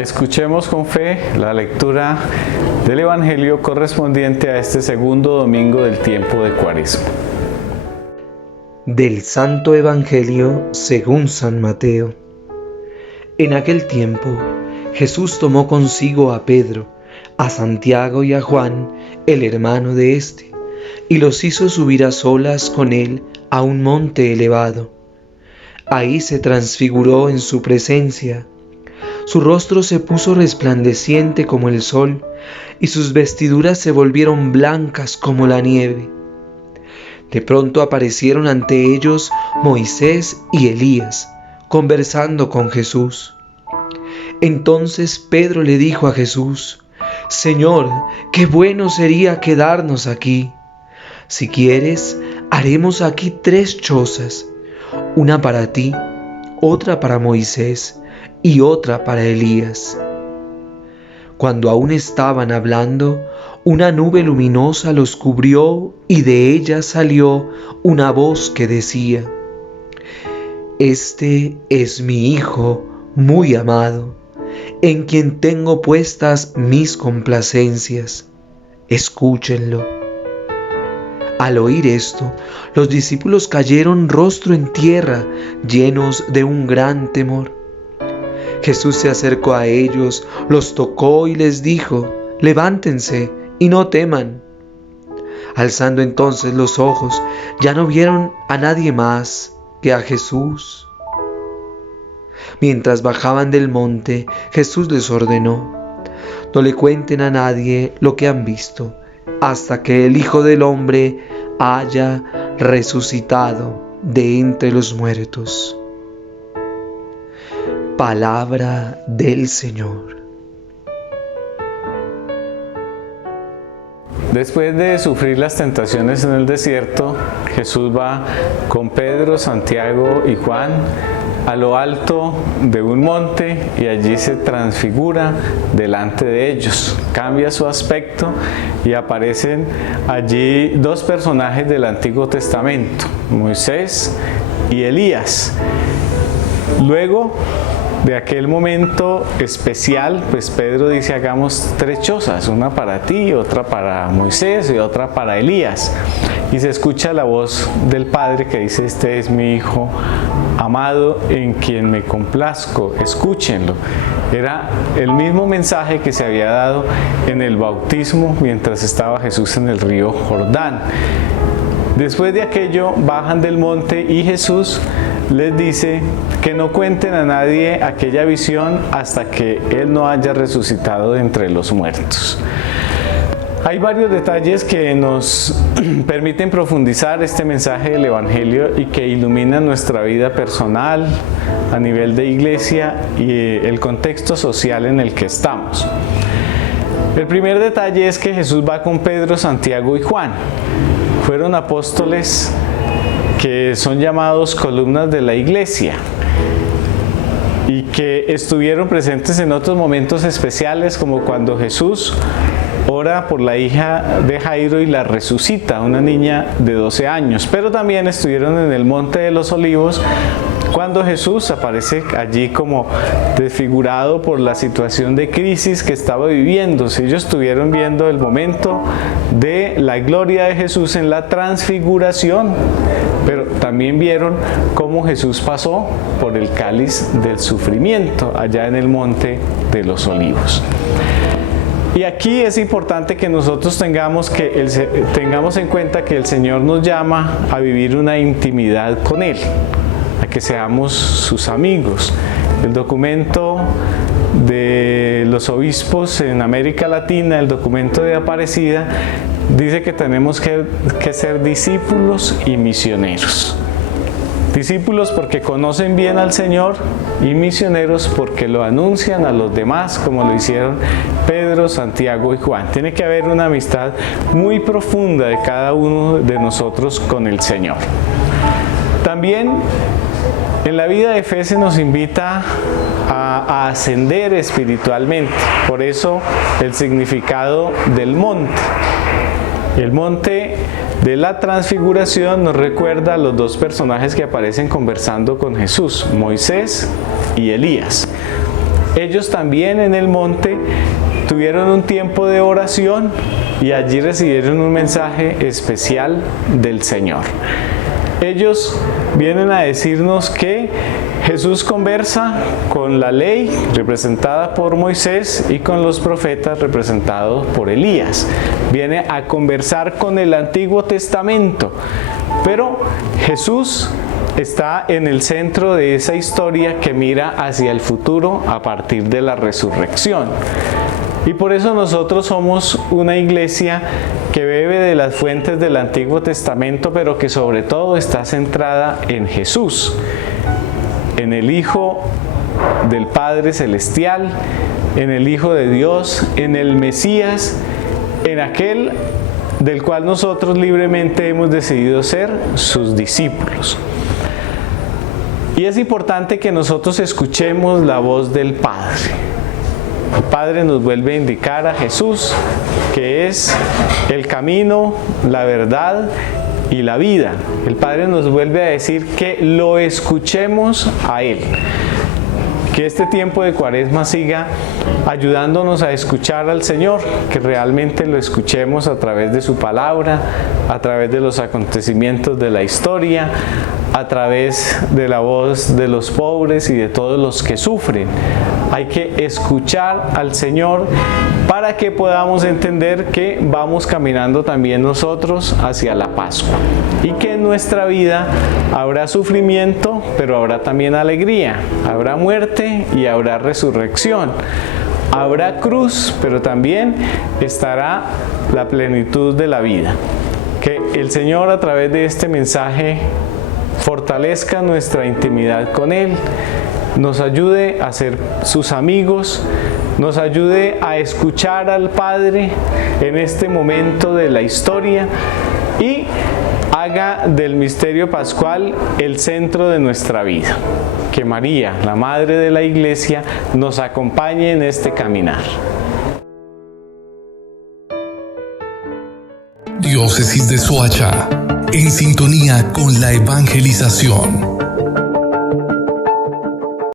Escuchemos con fe la lectura del Evangelio correspondiente a este segundo domingo del tiempo de Cuaresma. Del Santo Evangelio según San Mateo. En aquel tiempo, Jesús tomó consigo a Pedro, a Santiago y a Juan, el hermano de éste, y los hizo subir a solas con él a un monte elevado. Ahí se transfiguró en su presencia. Su rostro se puso resplandeciente como el sol, y sus vestiduras se volvieron blancas como la nieve. De pronto aparecieron ante ellos Moisés y Elías, conversando con Jesús. Entonces Pedro le dijo a Jesús: «Señor, qué bueno sería quedarnos aquí. Si quieres, haremos aquí 3 chozas, una para ti, otra para Moisés y otra para Elías». Cuando aún estaban hablando, una nube luminosa los cubrió y de ella salió una voz que decía: «Este es mi Hijo muy amado, en quien tengo puestas mis complacencias. Escúchenlo». Al oír esto, los discípulos cayeron rostro en tierra, llenos de un gran temor. Jesús se acercó a ellos, los tocó y les dijo: «Levántense y no teman». Alzando entonces los ojos, ya no vieron a nadie más que a Jesús. Mientras bajaban del monte, Jesús les ordenó: «No le cuenten a nadie lo que han visto, hasta que el Hijo del Hombre haya resucitado de entre los muertos». Palabra del Señor. Después de sufrir las tentaciones en el desierto, Jesús va con Pedro, Santiago y Juan a lo alto de un monte y allí se transfigura delante de ellos. Cambia su aspecto y aparecen allí 2 personajes del Antiguo Testamento, Moisés y Elías. Luego de aquel momento especial, pues Pedro dice: «Hagamos 3 chozas, una para ti, otra para Moisés y otra para Elías». Y se escucha la voz del Padre que dice: «Este es mi Hijo amado en quien me complazco, escúchenlo». Era el mismo mensaje que se había dado en el bautismo mientras estaba Jesús en el río Jordán. Después de aquello bajan del monte y Jesús les dice que no cuenten a nadie aquella visión hasta que Él no haya resucitado de entre los muertos. Hay varios detalles que nos permiten profundizar este mensaje del Evangelio y que iluminan nuestra vida personal, a nivel de iglesia y el contexto social en el que estamos. El primer detalle es que Jesús va con Pedro, Santiago y Juan. Fueron apóstoles que son llamados columnas de la iglesia y que estuvieron presentes en otros momentos especiales, como cuando Jesús ora por la hija de Jairo y la resucita, una niña de 12 años. Pero también estuvieron en el Monte de los Olivos, cuando Jesús aparece allí como desfigurado por la situación de crisis que estaba viviendo. Si ellos estuvieron viendo el momento de la gloria de Jesús en la transfiguración, pero también vieron cómo Jesús pasó por el cáliz del sufrimiento allá en el Monte de los Olivos. Y aquí es importante que nosotros tengamos en cuenta que el Señor nos llama a vivir una intimidad con Él, a que seamos sus amigos. El documento de los obispos en América Latina, el documento de Aparecida, dice que tenemos que ser discípulos y misioneros. Discípulos porque conocen bien al Señor y misioneros porque lo anuncian a los demás, como lo hicieron Pedro, Santiago y Juan. Tiene que haber una amistad muy profunda de cada uno de nosotros con el Señor. También en la vida de fe se nos invita a ascender espiritualmente. Por eso el significado del monte. El monte de la transfiguración nos recuerda a los 2 personajes que aparecen conversando con Jesús, Moisés y Elías. ellos también en el monte tuvieron un tiempo de oración y allí recibieron un mensaje especial del Señor. Ellos vienen a decirnos que Jesús conversa con la ley representada por Moisés y con los profetas representados por Elías. Viene a conversar con el Antiguo Testamento, pero Jesús está en el centro de esa historia que mira hacia el futuro a partir de la resurrección. Y por eso nosotros somos una iglesia que bebe de las fuentes del Antiguo Testamento, pero que sobre todo está centrada en Jesús, en el Hijo del Padre Celestial, en el Hijo de Dios, en el Mesías, en aquel del cual nosotros libremente hemos decidido ser sus discípulos. Y es importante que nosotros escuchemos la voz del Padre. El Padre nos vuelve a indicar a Jesús, que es el camino, la verdad y la vida. El Padre nos vuelve a decir que lo escuchemos a Él. Que este tiempo de Cuaresma siga ayudándonos a escuchar al Señor, que realmente lo escuchemos a través de su palabra, a través de los acontecimientos de la historia, a través de la voz de los pobres y de todos los que sufren. Hay que escuchar al Señor para que podamos entender que vamos caminando también nosotros hacia la Pascua y que en nuestra vida habrá sufrimiento, pero habrá también alegría, habrá muerte y habrá resurrección, habrá cruz, pero también estará la plenitud de la vida. Que el Señor a través de este mensaje fortalezca nuestra intimidad con Él, nos ayude a ser sus amigos, nos ayude a escuchar al Padre en este momento de la historia y haga del misterio pascual el centro de nuestra vida. Que María, la Madre de la Iglesia, nos acompañe en este caminar. Diócesis de Soacha, en sintonía con la evangelización.